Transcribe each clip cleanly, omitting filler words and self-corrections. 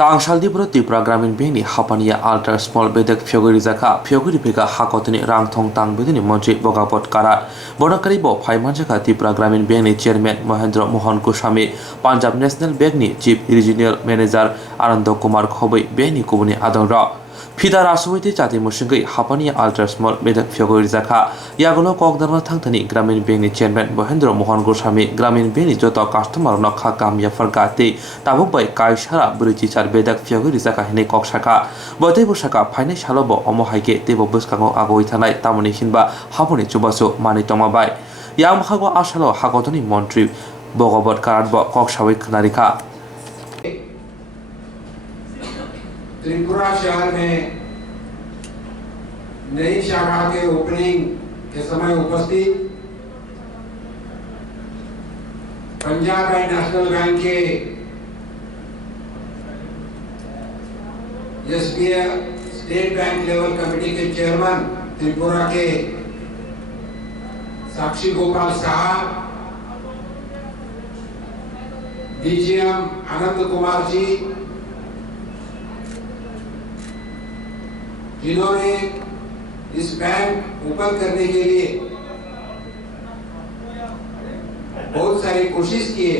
Tangsaldi Tripura Gramin Beni Hapania Alter Small Bedek Fioguri Zaka Fioguri Pika Hakotini Rangthong Tang Bedini Montri Bogapot Kara Bonakaribo Paimanjaka Tripura Gramin Beni Chairman Mahendra Mohan Kusami Punjab National Begni Chief Regional Manager Anando Kumar Khobei Beni Kubuni Adonra Fida Rasuiti Chati Mushingi Hapania Alter Small Bedek Fioguri Zaka Yagulo Kogdana Tangtani Gramin Beni Chairman Mahendra Mohan Kusami Gramin Beni Joto Customer Nokha Kam Yafargati Tabubai Kaishara Burichichar Bedak Fioguri Zaka Hene Kokshaka Botebu Shaka Pine Shalobo Omohaike Tebo Buskango Agoi Tanai Tamuni Hinba Hapuni Chubasu Mani Tomabai Yam Hago Ashalo Hagotoni Montri Bogobot Karadbo Kokshawik Narika Tripura शहर में नई शाखा के opening के समय उपस्थित Punjab and national bank के SBI state bank level committee के चेयरमैन त्रिपुरा के साक्षी गोपाल साहब, डीजीएम आनंद कुमार जी, जिन्होंने इस बैंक ओपन करने के लिए बहुत सारी कोशिश किए,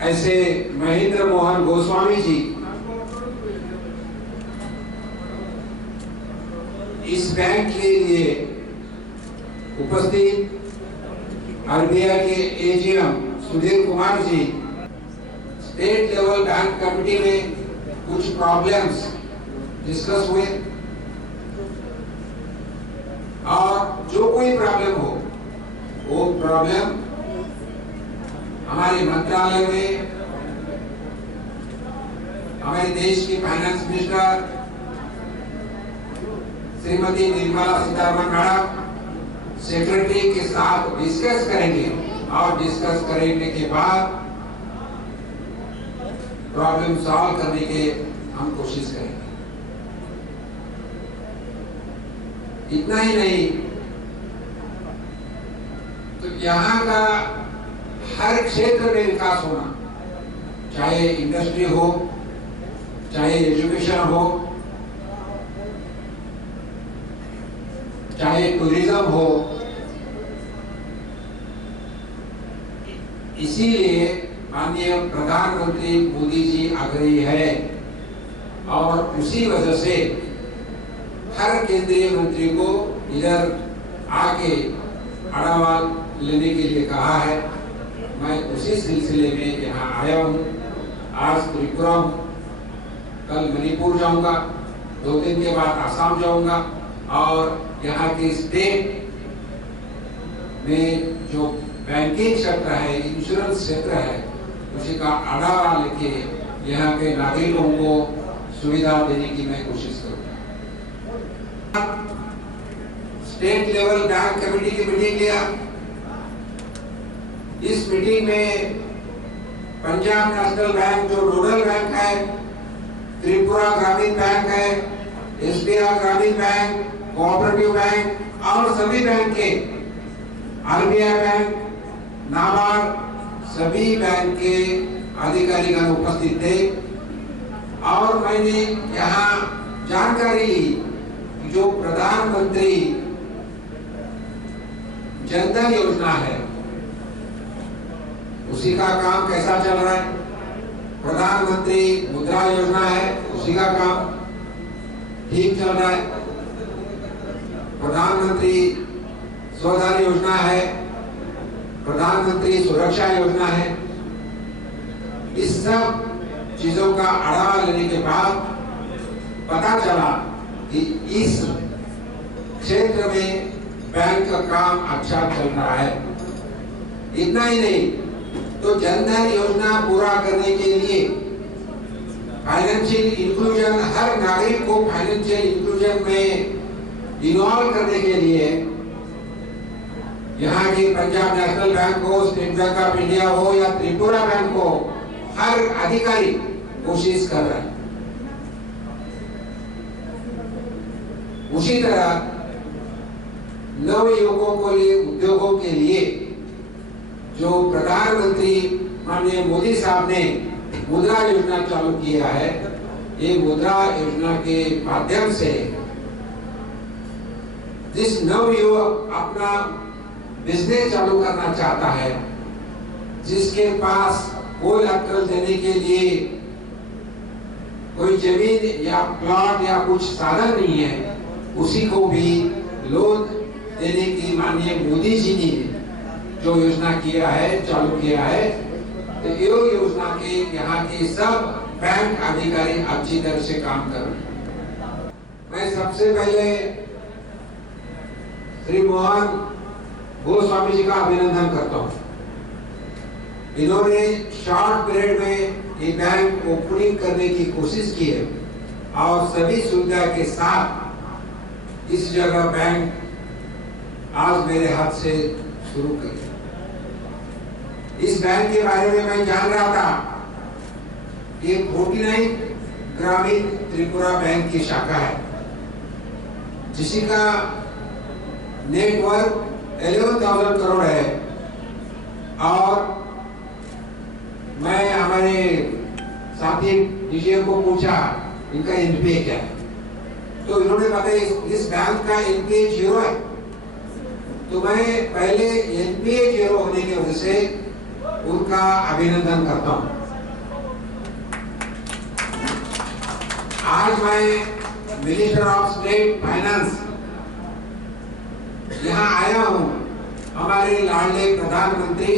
ऐसे महेंद्र मोहन गोस्वामी जी इस बैंक के लिए उपस्थित आरबीआई के AGM Sudhir Kumar ji, state level bank committee में कुछ प्रॉब्लम्स डिस्कस हुए और जो कोई प्रॉब्लम हो वो प्रॉब्लम हमारे मंत्रालय में हमारे देश की finance minister Shrimati Nirmala Sitharaman madam secretary के साथ डिस्कस करेंगे और डिस्कस करने के बाद प्रॉब्लम सॉल्व करने के हम कोशिश करेंगे। इतना ही नहीं तो यहाँ का हर क्षेत्र में विकास होना, चाहे इंडस्ट्री हो, चाहे एजुकेशन हो, चाहे टूरिज्म हो, इसीलिए माननीय प्रधानमंत्री मोदी जी आग्रही है और उसी वजह से हर केंद्रीय मंत्री को इधर आके अड़ावाल लेने के लिए कहा है। मैं उसी सिलसिले में यहाँ आया हूँ। आज त्रिपुरा हूँ, कल मणिपुर जाऊँगा, 2 दिन के बाद आसाम जाऊँगा और यहाँ के स्टेट में जो बैंकिंग क्षेत्र है, इंश्योरेंस क्षेत्र है, उसी का आढावा लेके यहाँ के नागरिकों को सुविधा देने की मैं कोशिश करूँगा। स्टेट लेवल बैंक कमेटी की मीटिंग लिया। इस मीटिंग में पंजाब नेशनल बैंक जो रूरल बैंक है, त्रिपुरा ग्रामीण बैंक है, एसबीआई ग्रामीण बैंक, कोऑपरेटिव बैंक और सभी बैंक के आरबीआई बैंक, नाबार्ड, सभी बैंक के अधिकारीगण उपस्थित थे और मैंने यहाँ जानकारी ली जो प्रधानमंत्री जनधन योजना है उसी का काम कैसा चल रहा है, प्रधानमंत्री मुद्रा योजना है उसी का काम ठीक चल रहा है, प्रधानमंत्री स्वधन योजना है, प्रधानमंत्री सुरक्षा योजना है। इस सब चीजों का आढावा लेने के बाद पता चला कि इस क्षेत्र में बैंक का काम अच्छा चल रहा है। इतना ही नहीं तो जनधन योजना पूरा करने के लिए फाइनेंशियल इंक्लूजन, हर नागरिक को फाइनेंशियल इंक्लूजन में इन्वॉल्व करने के लिए यहाँ के पंजाब नेशनल बैंक हो, स्टेट बैंक ऑफ इंडिया हो या त्रिपुरा बैंक हो, हर अधिकारी कोशिश कर रहा है। उसी तरह नव युवकों को लिए उद्योगों के लिए जो प्रधानमंत्री माननीय मोदी साहब ने मुद्रा योजना चालू किया है। ये मुद्रा योजना के माध्यम से जिस नवयुवक अपना बिजनेस चालू करना चाहता है, जिसके पास कोलैटरल देने के लिए कोई जमीन या प्लॉट या कुछ साधन नहीं है, उसी को भी लोन देने की माननीय मोदी जी ने जो योजना किया है, चालू किया है, तो ये योजना के यहाँ के सब बैंक अधिकारी अच्छी तरह से काम कर रहे हैं। मैं सबसे पहले श्री मोहन गोस्वामी जी का अभिनंदन करता हूँ। इन्होंने शॉर्ट पीरियड में ये बैंक ओपनिंग करने की कोशिश की है और सभी सुविधा के साथ इस जगह बैंक आज मेरे हाथ से शुरू की। इस बैंक के बारे में मैं जान रहा था कि 49 ग्रामीण त्रिपुरा बैंक की शाखा है, जिसका नेटवर्क 11,000 करोड़ है। और मैं हमारे साथी डीजीए को पूछा इनका एनपीए क्या है, तो इन्होंने बताया इस बैंक का एनपीए 0 है। तो मैं पहले एनपीए 0 होने की वजह से उनका अभिनंदन करता हूं। आज मैं मिनिस्टर ऑफ स्टेट फाइनेंस यहाँ आया हूं। हमारे लाडले प्रधानमंत्री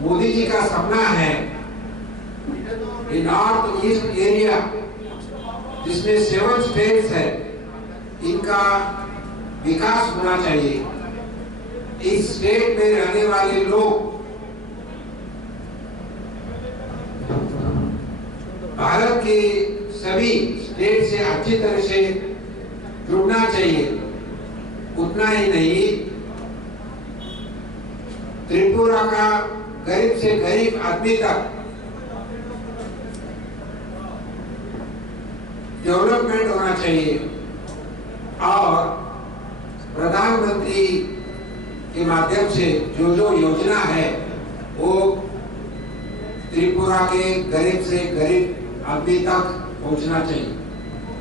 मोदी जी का सपना है कि नॉर्थ ईस्ट एरिया जिसमें 7 स्टेट्स है, इनका विकास होना चाहिए। इस स्टेट में रहने वाले लोग भारत के सभी स्टेट से अच्छी तरह से जुड़ना चाहिए। उतना ही नहीं, त्रिपुरा का गरीब से गरीब आदमी तक डेवलपमेंट होना चाहिए। और प्रधानमंत्री के माध्यम से जो जो योजना है वो त्रिपुरा के गरीब से गरीब आदमी तक पहुंचना चाहिए।